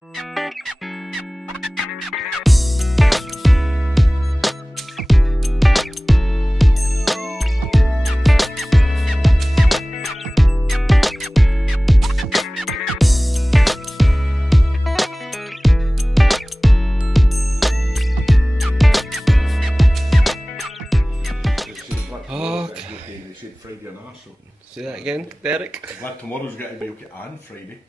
Friday and so. Say that again, Derek? Glad tomorrow's going to be okay and Friday.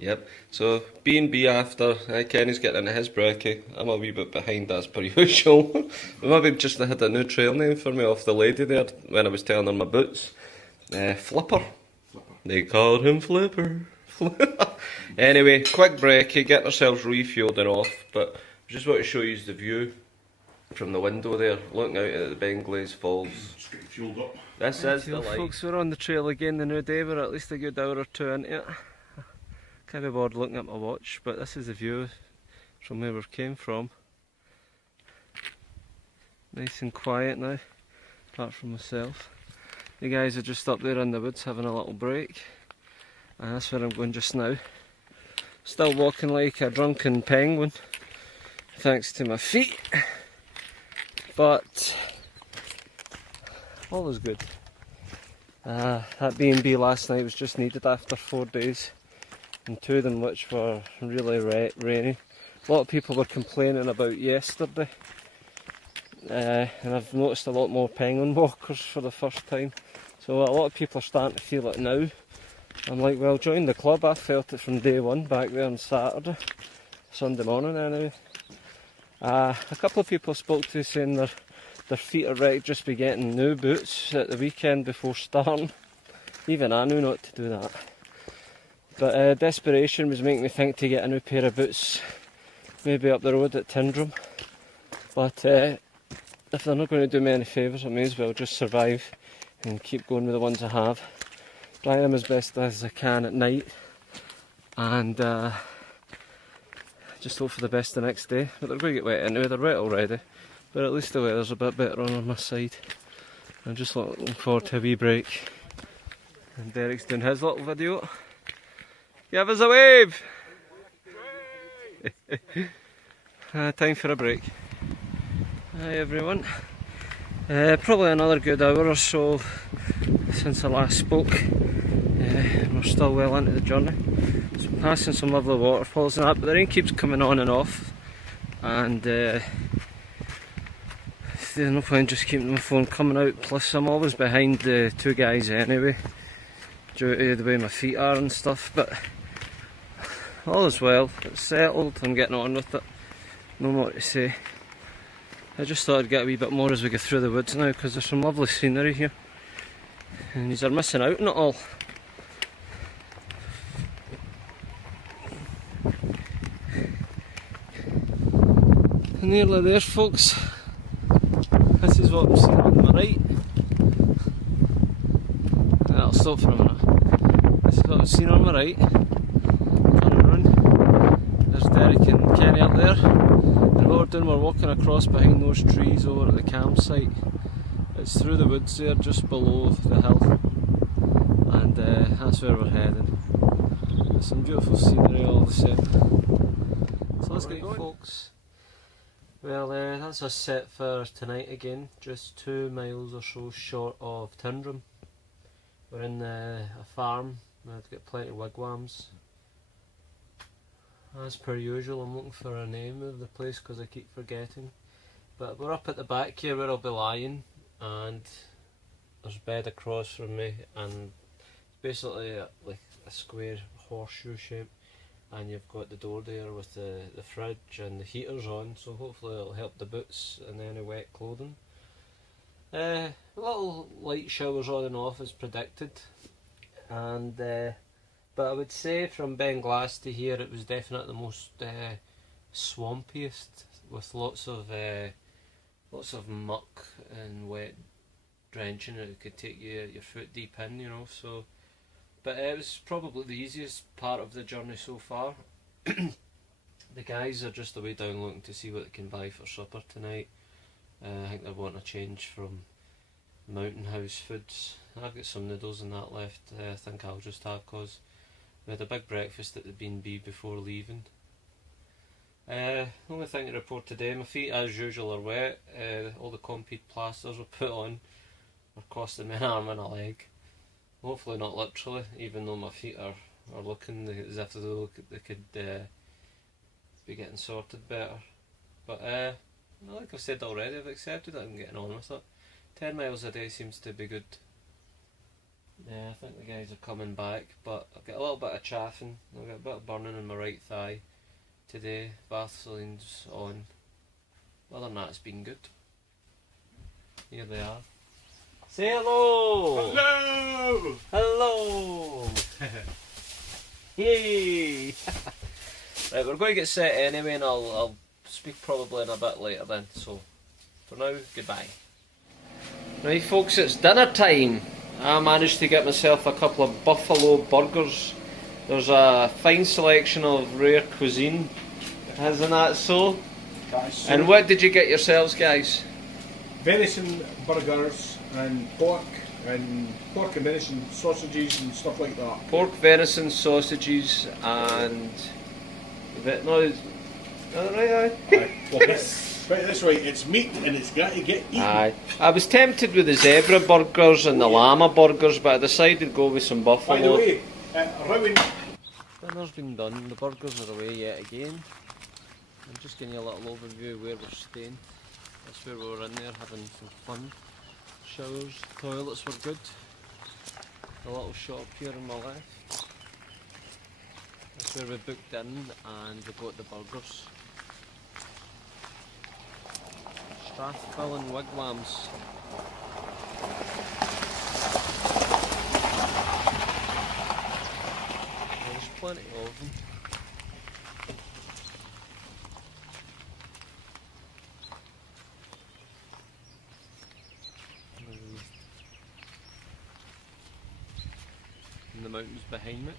Yep, so B&B after, Kenny's getting into his brekkie. I'm a wee bit behind as per usual. Maybe just had a new trail name for me off the lady there when I was telling her my boots. Flipper. They called him Flipper. Anyway, quick brekkie, getting ourselves refueled and off, but I just want to show you the view from the window there, looking out at the Benglaze Falls. Just getting fueled up. This is the light. Folks, we're on the trail again the new day. We're at least a good hour or two into it. Can't be bored looking at my watch, but this is the view from where we came from. Nice and quiet now, apart from myself. The guys are just up there in the woods having a little break, and that's where I'm going just now. Still walking like a drunken penguin, thanks to my feet, but all is good. That B&B last night was just needed after 4 days, and 2 of them which were really rainy. A lot of people were complaining about yesterday, and I've noticed a lot more penguin walkers for the first time. So a lot of people are starting to feel it now. I'm like, well, join the club. I felt it from day one back there on Saturday, Sunday morning anyway. A couple of people spoke to saying their feet are ready to just be getting new boots at the weekend before starting. Even I knew not to do that. But desperation was making me think to get a new pair of boots, maybe up the road at Tyndrum. But if they're not going to do me any favours, I may as well just survive and keep going with the ones I have. Dry them as best as I can at night, and just hope for the best the next day. But they're going to get wet anyway, they're wet already. But at least the weather's a bit better on my side. I'm just looking forward to a wee break. And Derek's doing his little video. Give us a wave! Time for a break. Hi everyone. Probably another good hour or so since I last spoke. We're still well into the journey. So I'm passing some lovely waterfalls and that, but the rain keeps coming on and off. And there's no point just keeping my phone coming out, plus I'm always behind the 2 guys anyway, due to the way my feet are and stuff, but all is well, it's settled, I'm getting on with it, no more to say. I just thought I'd get a wee bit more as we go through the woods now, because there's some lovely scenery here, and these are missing out on it all. And nearly there folks. This is what I'm seeing on my right. I'll stop for a minute. This is what I'm seeing on my right. Turn around. There's Derek and Kenny up there. And what we're doing, we're walking across behind those trees over at the campsite. It's through the woods there, just below the hill. And that's where we're heading. There's some beautiful scenery all the same. So let's get going, folks. Well, that's us set for tonight again, just 2 miles or so short of Tyndrum. We're in a farm, we've got plenty of wigwams. As per usual, I'm looking for a name of the place because I keep forgetting. But we're up at the back here where I'll be lying, and there's a bed across from me, and basically like a square horseshoe shape. And you've got the door there with the fridge and the heaters on, so hopefully it'll help the boots and any wet clothing. Little light showers on and off as predicted, and but I would say from Benglaze to here it was definitely the most swampiest, with lots of muck and wet drenching. It could take you your foot deep in, you know. So. But it was probably the easiest part of the journey so far. The guys are just away down looking to see what they can buy for supper tonight. I think they're wanting a change from Mountain House foods. I've got some noodles and that left. I think I'll just have, because we had a big breakfast at the B&B before leaving. Only thing to report today, my feet as usual are wet. All the compeed plasters were put on are costing me an arm and a leg. Hopefully not literally, even though my feet are looking as if they could be getting sorted better. But like I've said already, I've accepted it, I'm getting on with it. 10 miles a day seems to be good. Yeah, I think the guys are coming back, but I've got a little bit of chaffing, I've got a bit of burning in my right thigh today. Vaseline's on. Other than that, it's been good. Here they are. Say hello! Hello! Hello! Yay! Right, we're going to get set anyway, and I'll speak probably in a bit later then. So, for now, goodbye. Right folks, it's dinner time. I managed to get myself a couple of buffalo burgers. There's a fine selection of rare cuisine, isn't that so? And what did you get yourselves, guys? Venison burgers and pork and venison sausages and stuff like that. Pork, venison, sausages and... No, is that right, aye? Well, right this way, it's meat and it's got to get eaten. Aye. I was tempted with the zebra burgers and the llama burgers, but I decided to go with some buffalo. By the way, Rowan... Dinner's been done, the burgers are away yet again. I'm just giving you a little overview of where we're staying. That's where we were in there having some fun. Showers, toilets were good. A little shop here on my left. That's where we booked in and we got the burgers. StrathFillan Wigwams. There's plenty of them. And the mountains behind me.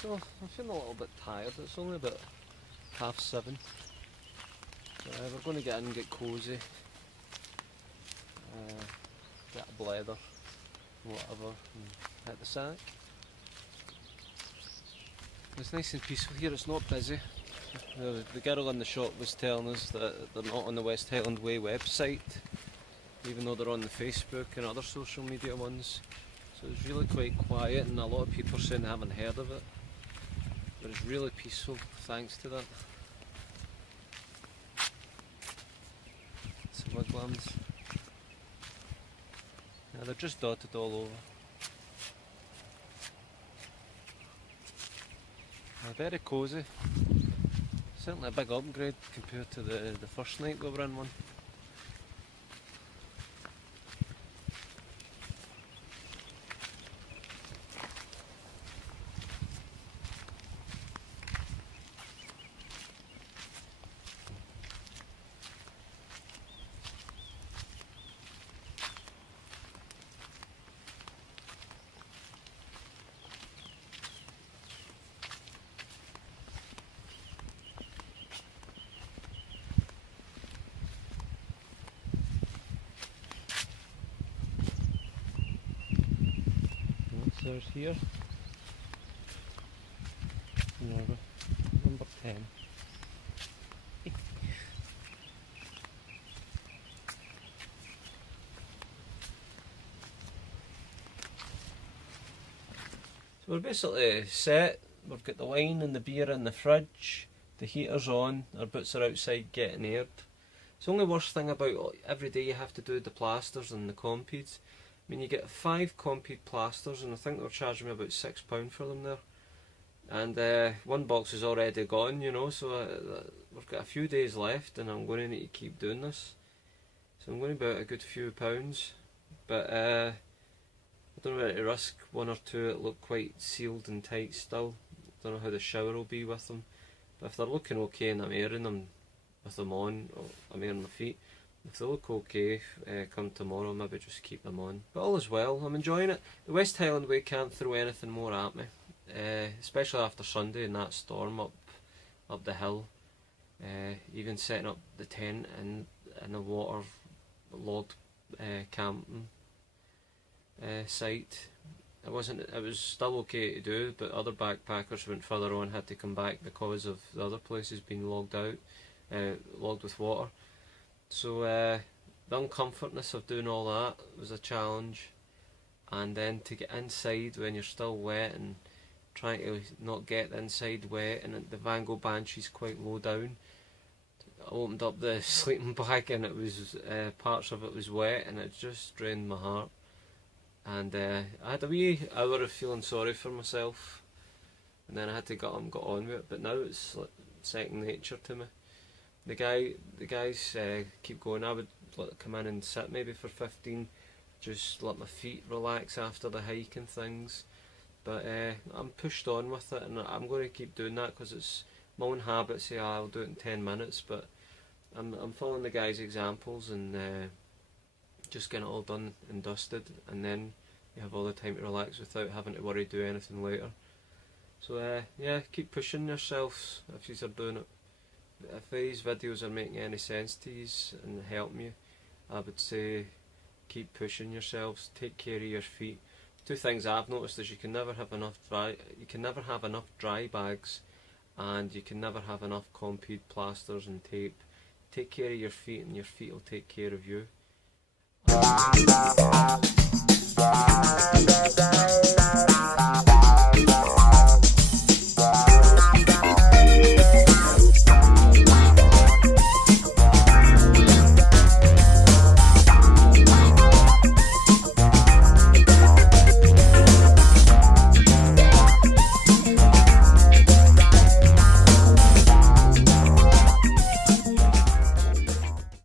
So I'm feeling a little bit tired. It's only about 7:30. We're going to get in and get cosy. Get a blether, whatever, and hit the sack. It's nice and peaceful here, it's not busy. The girl in the shop was telling us that they're not on the West Highland Way website, even though they're on the Facebook and other social media ones. So it's really quite quiet, and a lot of people are saying they haven't heard of it. But it's really peaceful thanks to that. Some wigwams. Yeah, they're just dotted all over. Very cosy. Certainly a big upgrade compared to the first night we were in one. There's here, number 10. So we're basically set. We've got the wine and the beer in the fridge, the heater's on, our boots are outside getting aired. It's the only worst thing about every day you have to do the plasters and the compeeds. I mean, you get 5 compeed plasters, and I think they're charging me about £6 for them there. And one box is already gone, you know, so we've got a few days left, and I'm going to need to keep doing this. So I'm going to be out a good few pounds, but I don't know whether to risk 1 or 2 that look quite sealed and tight still. I don't know how the shower will be with them, but if they're looking okay and I'm airing them with them on, or I'm airing my feet, if they look okay, come tomorrow, maybe just keep them on. But all is well, I'm enjoying it. The West Highland Way can't throw anything more at me, especially after Sunday and that storm up the hill. You even setting up the tent in a water logged camping site. It was still okay to do, but other backpackers who went further on had to come back because of the other places being logged with water. So the uncomfortness of doing all that was a challenge, and then to get inside when you're still wet and trying to not get inside wet, and the Van Gogh Banshee's quite low down. I opened up the sleeping bag and it was parts of it was wet, and it just drained my heart. And I had a wee hour of feeling sorry for myself, and then I had to get on with it. But now it's like second nature to me. The guys keep going. I would come in and sit maybe for 15, just let my feet relax after the hike and things. But I'm pushed on with it, and I'm going to keep doing that because it's my own habit. Say I'll do it in 10 minutes, but I'm following the guys' examples and just getting it all done and dusted, and then you have all the time to relax without having to worry do anything later. So yeah, keep pushing yourselves if you are doing it. If these videos are making any sense to you and helping you, I would say keep pushing yourselves. Take care of your feet. Two things I've noticed is you can never have enough dry bags, and you can never have enough Compeed plasters and tape. Take care of your feet, and your feet will take care of you.